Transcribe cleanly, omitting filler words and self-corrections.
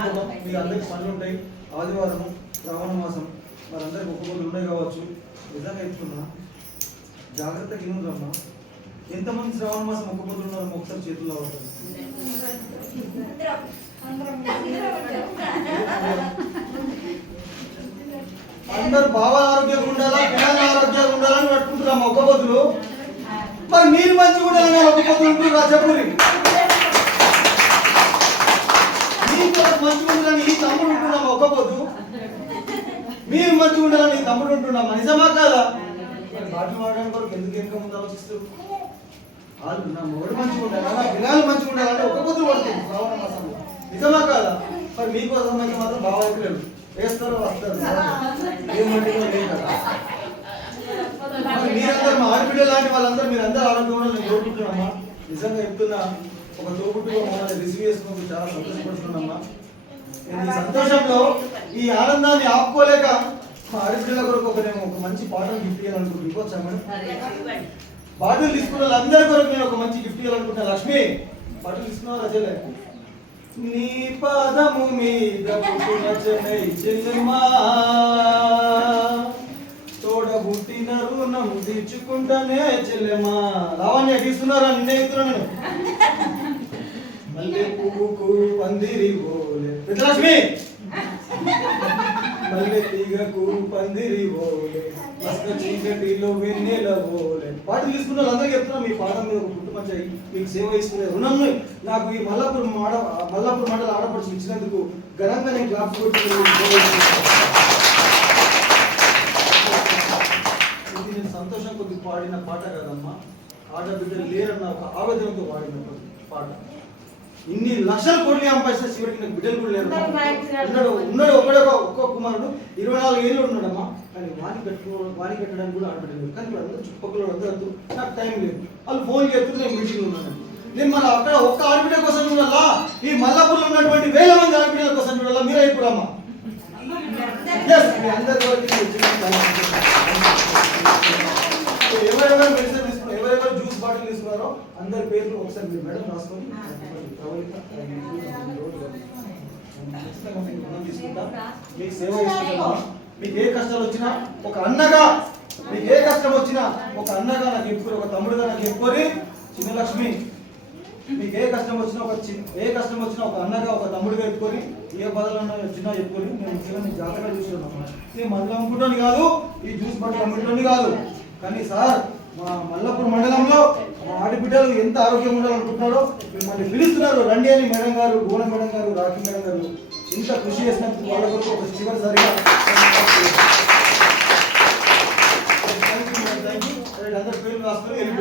వెళ్ళిపోతాం. మీ అందరికి పనులు ఉంటాయి. ఆదివారం శ్రావణ మాసం మరందరికి ఒక్క పొద్దులు ఉన్నాయి కావచ్చు. నిజంగా చెప్తున్నా, జాగ్రత్తగా వినురమ్మా. ఎంతమంది శ్రావణ మాసం ఒక్క పొద్దులు ఉన్నారో ఒకసారి చేతుల్లో అవుతుంది. అందరు బాగా ఆరోగ్యంగా ఉండాలా, పిల్లలు ఆరోగ్యంగా ఉండాలని పట్టుకుంటున్నాం ఒక్క పొద్దులు. మరి మీరు మంచిగా ఉండాలని ఒక్క పొద్దులు ఉంటున్నా చెప్పురి. మీకు మంచిగా ఉండాలని ఈ తమ్ముడు ఉంటున్నాం ఒక్క పొద్దు. మీరు మంచిగా ఉండాలని ఈ తమ్ముడు ఉంటున్నామా? నిజమా కాదా? మాటలు మాట్లాడడానికి కొరకు ఎందుకు వెనుక ముందు ఆలోచిస్తారు? వాళ్ళు నా మొగడు మంచిగా ఉండాలి, నా పిల్లలు మంచిగా ఉండాలంటే ఒక్క పొద్దులు పడుతుంది శ్రావణ మాసంలో. నిజమా కాదా? మరి మీకోసం అయితే మాత్రం బాగా అయిపోయాడు వేస్తారు వస్తారు. ఏమంటే మీరందరూ మా ఆడపిల్ల లాంటి వాళ్ళందరూ మీరందరూ ఆరోగ్యంగా నేను కోరుకుంటున్నామ్మా. నిజంగా చెప్తున్నా, ఒక తోబుట్టుగా మమ్మల్ని రిసీవ్ చేసుకున్నప్పుడు చాలా సంతోషపడుతున్నామ్మా. నేను ఈ సంతోషంలో ఈ ఆనందాన్ని ఆపుకోలేక మా ఆడపిల్ల కొరకు నేను ఒక మంచి పాటలు గిఫ్ట్ ఇవ్వాలనుకుంటున్నాను. ఇవ్వచ్చా మేడం? బాటిల్ తీసుకున్న వాళ్ళందరి కొరకు నేను ఒక మంచి గిఫ్ట్ ఇవ్వాలనుకుంటున్నాను. లక్ష్మి బాటిల్ తీసుకున్నావా? రజలే నీ పాదము మీద పుట్టిన చెల్లెమ్మా, తోడబుట్టిన రుణం తీర్చుకుంటానే చెల్లెమ్మా. లావణ్య తీసుకున్నారా? నిన్నే ఇస్తున్నాను. మల్లె పువ్వుకు పందిరి ఓలే లక్ష్మి, మల్లె తీగకు పందిరి ఓలే మస్క చీకటిలో వెన్నెల ఓలే. పాటలు తీసుకున్న వాళ్ళందరికీ చెప్తున్నా, మీ పాఠం మీద ఒక పుట్టు మంచి మీకు సేవ చేసుకునే రుణం నాకు ఈ మల్లాపూర్ మండల ఆడపడుచు ఇచ్చినందుకు ఘనంగా నేను క్లాప్స్ కొట్టి ఇది నేను సంతోషం కొద్ది పాడిన పాట కదమ్మా. ఆడబిడ్డలు లేరన్న ఒక ఆవేదనతో పాడిన పాట. ఇన్ని లక్షల కోట్లు సంపాదించిన శివుడికి నాకు బిడ్డలు కూడా లేరు. ఉన్నాడు ఒక్క కుమారుడు 24 ఏళ్ళు ఉన్నాడమ్మా. కానీ వాణి కట్టడానికి కూడా ఆడబిడ్డలు. కానీ ఇప్పుడు అందరూ చుట్టుపక్కల వద్దరు, నాకు టైం లేదు. వాళ్ళు ఫోన్ చేస్తూ నేను మీటింగ్ ఉన్నాను. నేను మన అక్కడ ఒక్క ఆడబిడ్డ కోసం చూడాలా, ఈ మల్లాపూర్లో ఉన్నటువంటి వేల మంది ఆడబిడ్డల కోసం చూడాలా. మీరే ఇప్పుడమ్మా ఎవరెవరు మెడిసిన్ తీసుకున్నారు, ఎవరెవరు జ్యూస్ బాటిల్ తీసుకున్నారో అందరి పేర్లు ఒకసారి మీరు మేడం రాసుకొని తీసుకుంటా. మీకు సేవ చేస్తున్నా. మీకు ఏ కష్టాలు వచ్చినా ఒక అన్నగా, మీకు ఏ కష్టం వచ్చినా ఒక అన్నగా నాకు చెప్పుకొని, ఒక తమ్ముడుగా నాకు చెప్పుకొని. చిన్న లక్ష్మి, మీకు ఏ కష్టం వచ్చినా ఒక అన్నగా ఒక తమ్ముడిగా చెప్పుకొని, ఏ బాధలన్నా చిన్న చెప్పుకొని నేను ముఖ్యంగా జాగ్రత్తగా చూస్తున్నాను. నేను మండలం అమ్ముకుంటాను కాదు, ఈ జ్యూస్ బాటిల్ అమ్ముకుంటాను కాదు. కానీ సార్, మా మల్లాపూర్ మండలంలో మా ఆడబిడ్డలు ఎంత ఆరోగ్యంగా ఉండాలనుకుంటున్నారో మిమ్మల్ని పిలుస్తున్నారు. రండి అని మేడం గారు, గోన మేడం గారు, రాఖీ మేడం గారు ఇంత కృషి చేసినందుకు వాళ్ళ కొరకు ఒక చివరిసారిగా అందరి పేర్లు రాసుకొని